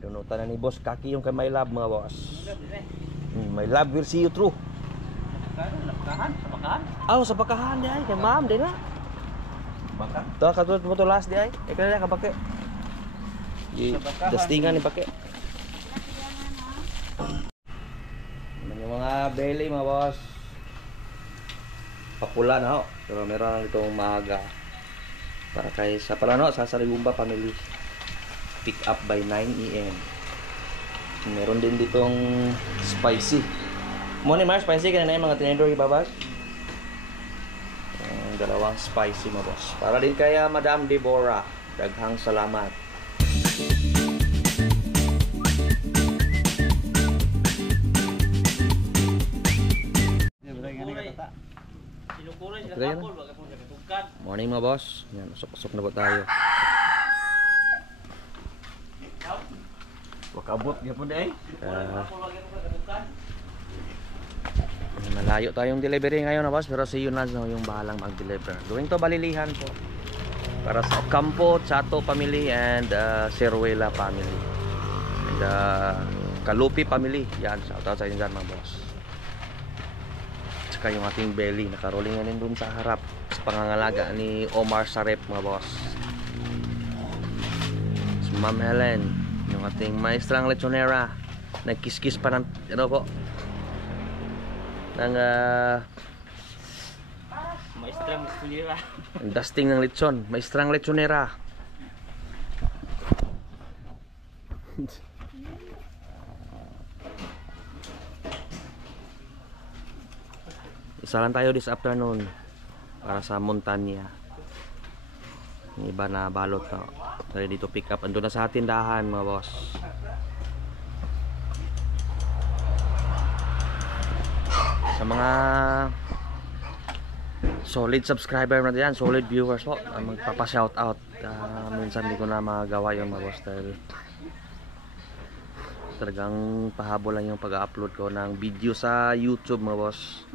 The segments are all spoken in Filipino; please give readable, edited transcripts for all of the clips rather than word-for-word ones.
Dunutan na ni Boss Kaki yung kay My Love mga boss. My Love will see you through. Sa bakahan? Aw, sa bakahan di ay. Kay ma'am, di na. Baka? Ito, katulad mo to last di ay. Ikaw na kapake. Dastingan ni pake. Yung mga belly mga boss. Papula na ho. Pero meron itong maaga. Para kay sa Palano, sa Sarigumba family. Pick up by 9 AM. Meron din ditong spicy. Muna Mar, spicy ka na yung mga tinidor ibabas. Dalawang spicy mga boss. Para din kaya Madam Deborah. Daghang salamat. Morning mga boss. Yan, usok-usok na ba tayo? Wakabot gyapon ay. Malayo tayong delivery ngayon na boss, pero si Yunaz no, yung bahalang mag-deliver. Going to Balilihan po. Para sa Ocampo, Chato family and Seruela family. And Kalupi family. Yan, shout out sa inyo dyan mga boss. Tsaka yung ating belly, nakaroling na rin dun sa harap. Sa pangangalaga ni Omar Sarep mga boss. Si Ma'am Helen, yung ating maestrang lechonera. Nagkiskis pa ng, ano po, ng Maestrang lechonera. dusting ng lechon, maestrang lechonera. Isa lang tayo this afternoon para sa Montanya. Yung iba na balot na ready to pick up. Ando na sa tindahan mga boss. Sa mga solid subscriber natin yan, solid viewers po, magpapa-shoutout. Minsan hindi ko na magawa yung mga boss dahil talagang pahabol lang yung pag-upload ko ng video sa YouTube mga boss.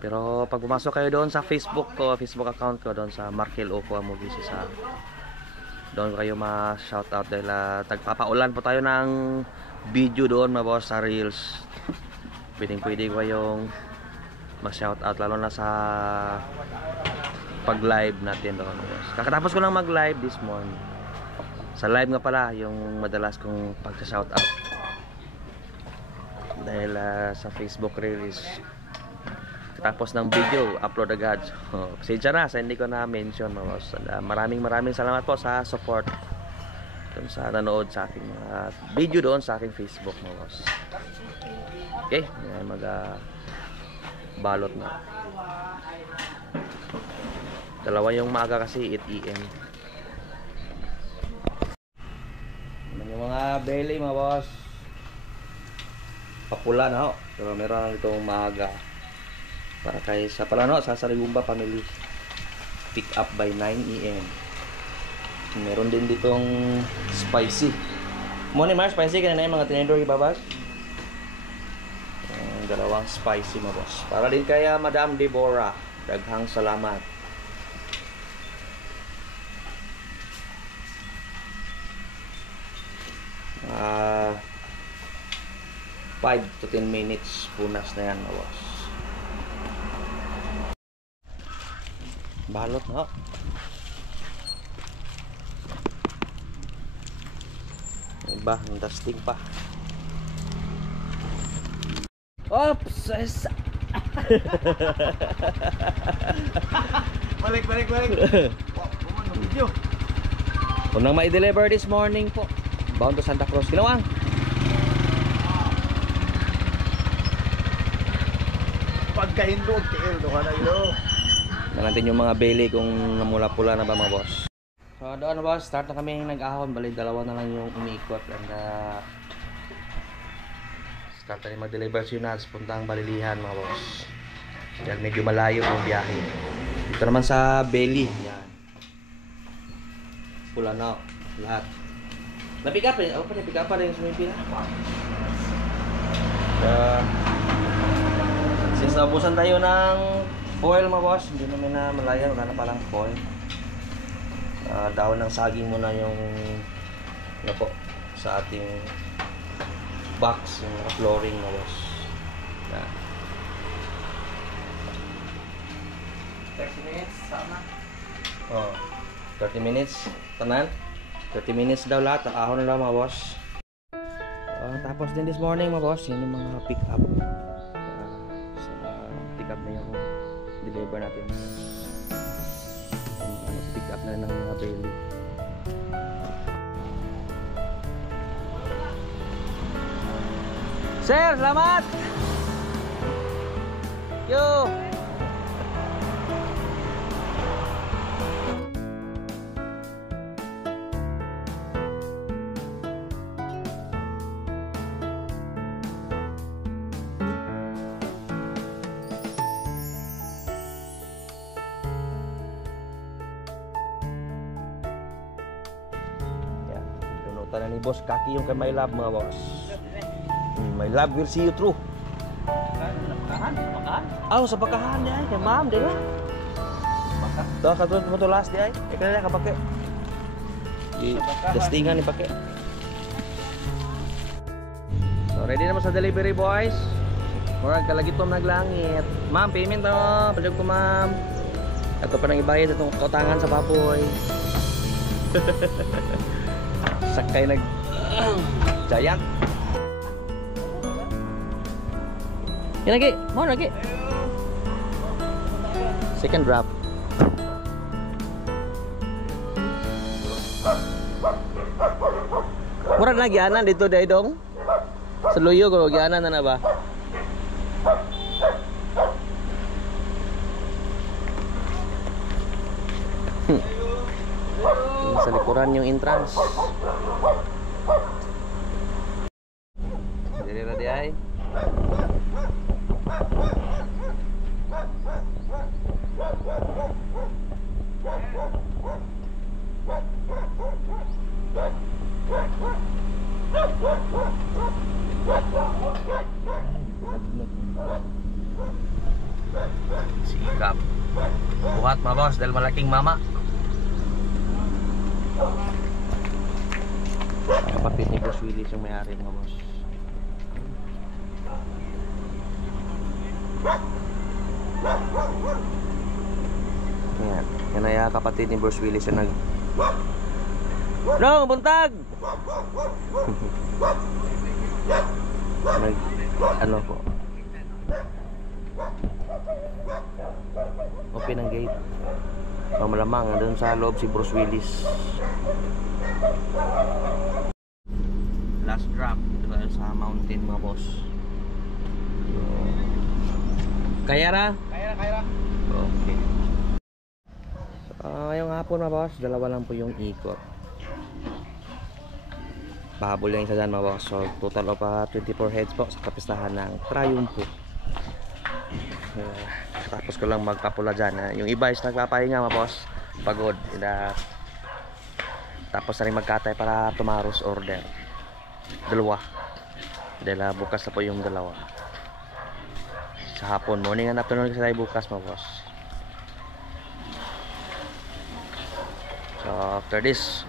Pero pag pumasok kayo doon sa Facebook ko, Facebook account ko, doon sa Markel Oco Movies, doon kayo ma-shoutout dahil tagpapaulan po tayo ng video doon mga boss sa Reels. Pwede ko yung ma-shoutout lalo na sa pag-live natin doon. Kakatapos ko lang mag-live this morning. Sa live nga pala yung madalas kong pag-shoutout. Dahil sa Facebook Reels tapos ng video, upload agad. Pasensya na sa hindi ko na mention mga boss. Maraming salamat po sa support doon sa nanood sa aking video doon sa aking Facebook mga boss. Okay, mag balot na. Dalawa yung maaga kasi 8 AM. Yung mga belly mga boss. Papula na ho. Pero meron itong maaga. Para kay sa Palano, sa Sarigumba family. Pick up by 9 AM. Meron din ditong spicy. Muna Mar, spicy ka na yung mga tinidor ibabas. Dalawang spicy mga boss. Para din kaya Madam Deborah. Daghang salamat. Ah, 5 to 10 minutes punas na yan mga boss. Balot na. Iba, dusting pa. Oops! Balik. Video. Unang ma-deliver this morning po. Bound to Santa Cruz. Ginawang. Pagkahindog tiil do kana ilo. Natin yung mga belly kung namula-pula na ba mga boss. So doon na boss, start na kami nag-ahon. Bali dalawa na lang yung umiikot. And start na mag-deliver si Yunaz puntang Balilihan mga boss. Dahil medyo malayo yung biyahe. Dito naman sa belly. Yan. Pula na lahat. Na-pick up rin. Ako pa na-pick up pa rin yung sumipila. Since nabusan tayo ng foil mga boss, hindi namin na malayan, wala na palang foil. Daon ng saging muna yung ano po, sa ating box, yung flooring na boss. Yan. 30 minutes, sama. Oh, 30 minutes, tanan. 30 minutes daw lahat, ahon na lang mga boss. Tapos din this morning mga boss, yun yung mga pick up. Sa pick up na yung deliver natin. Pick up na ng mga belly. Sir, salamat! Yo! Lunutan na ni Boss Kaki yung kay My Love mga boss. My Love will see you through. Bakahan? Bakahan? Aw, sa bakahan di ay, kay ma'am, di ba? Baka. Daw katulad mo to last di ay. Ikaw na kapake. Testingan ni pake. So ready na mo sa delivery boys. Murag kalagitom naglangit. Ma'am, payment na. Padyog ko ma'am. Ato pa nang ibayad itong kautangan sa baboy. Sakay nag giant. Yan lagi, mau lagi. Second drop. Murag na gianan dito dai dong. Seluyo ko gianan na ba? Sa likuran yung entrance. Jadi ready ay. Sikap. Buhat mga boss dahil malaking mama. Kapatid ni Boss Willis yung may-ari mga boss. Yan. Yan ay kapatid ni Boss Willis yung nag... Dong, buntag! Nag... Ano po? Open ang gate. Malamang doon sa loob si Bruce Willis. Last drop dito sa mountain mga boss. Kaya ra? Kaya. Okay. So, ngayong hapon mga boss, dalawa lang po yung ikot. Pahabol lang isa dyan mga boss. So total of 24 heads po sa kapistahan ng Triumph. Tapos ko lang magpapula dyan. Yung iba is nagpapahinga mga boss. Pagod. Tapos na rin magkatay para tomorrow's order. Dalawa. Dahil bukas na po yung dalawa. Sa hapon. Morning and afternoon kasi tayo bukas mga boss. So after this,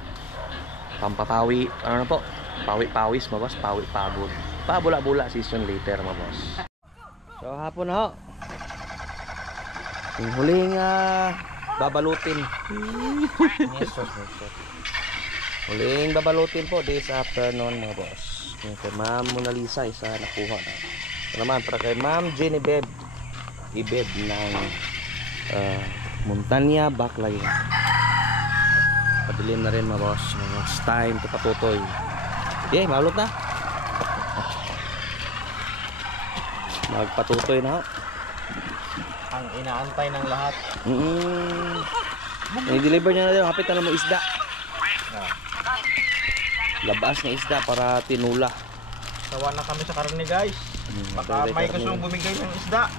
pampapawi. Ano na po? Pawi-pawis mga boss. Pawi-pagod. Pabula-bula season later mga boss. So hapon na ho. Yung huling babalutin. Huling babalutin po this afternoon mga boss. Yung kay Ma'am Mona Lisa isa nakuha na. Ito naman para kay Ma'am Jenny Beb. Ibeb ng Montanya Baclayan. Padilim na rin mga boss. It's time to patutoy. Okay, malot na. Magpatutoy na ho. Ang inaantay ng lahat. I-deliver niya na din. Kapit na mo isda. Labas na isda para tinula. Sawa na kami sa karne guys. Baka may gustong bumigay ng isda.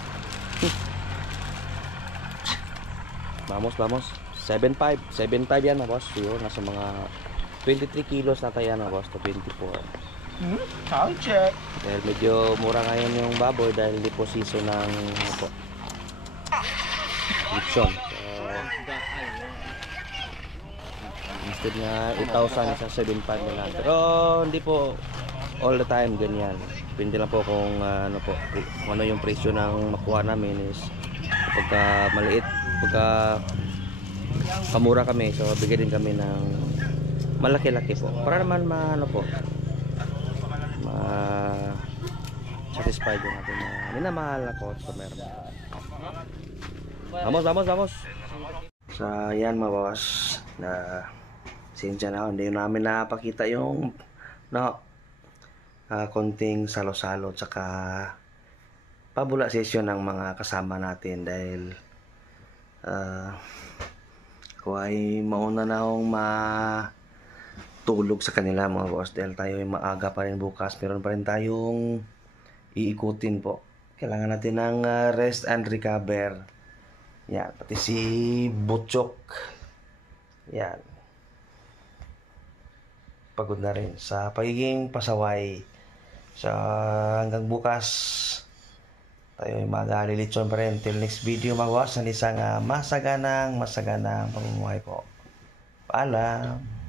Vamos. 7.5 yan na boss. Yun, nasa mga 23 kilos na tayo na boss to 24. Sound check. Dahil medyo mura ngayon yung baboy dahil hindi po season ng lechon. So, Instead na 8,000 sa 7,500 na lang. Pero hindi po all the time ganyan. Depende lang po kung ano po, kung ano yung presyo ng makuha namin is pagka maliit, pagka pamura kami, so bigyan din kami ng malaki-laki po. Para naman ano po, satisfied yung ating minamahal na customer. Vamos. So, yan mga boss, na sinsya na hindi namin napakita yung konting salo-salo tsaka pabula session ng mga kasama natin dahil ako ay mauna na akong matulog sa kanila mga boss dahil tayo ay maaga pa rin bukas. Meron pa rin tayong iikutin po. Kailangan natin ng rest and recover. Yan, pati si Butchok. Yan. Pagod na rin sa pagiging pasaway. So, hanggang bukas tayo ay magalilitsyon pa rin. Till next video mga boss, isang masaganang pamumuhay po. Paalam.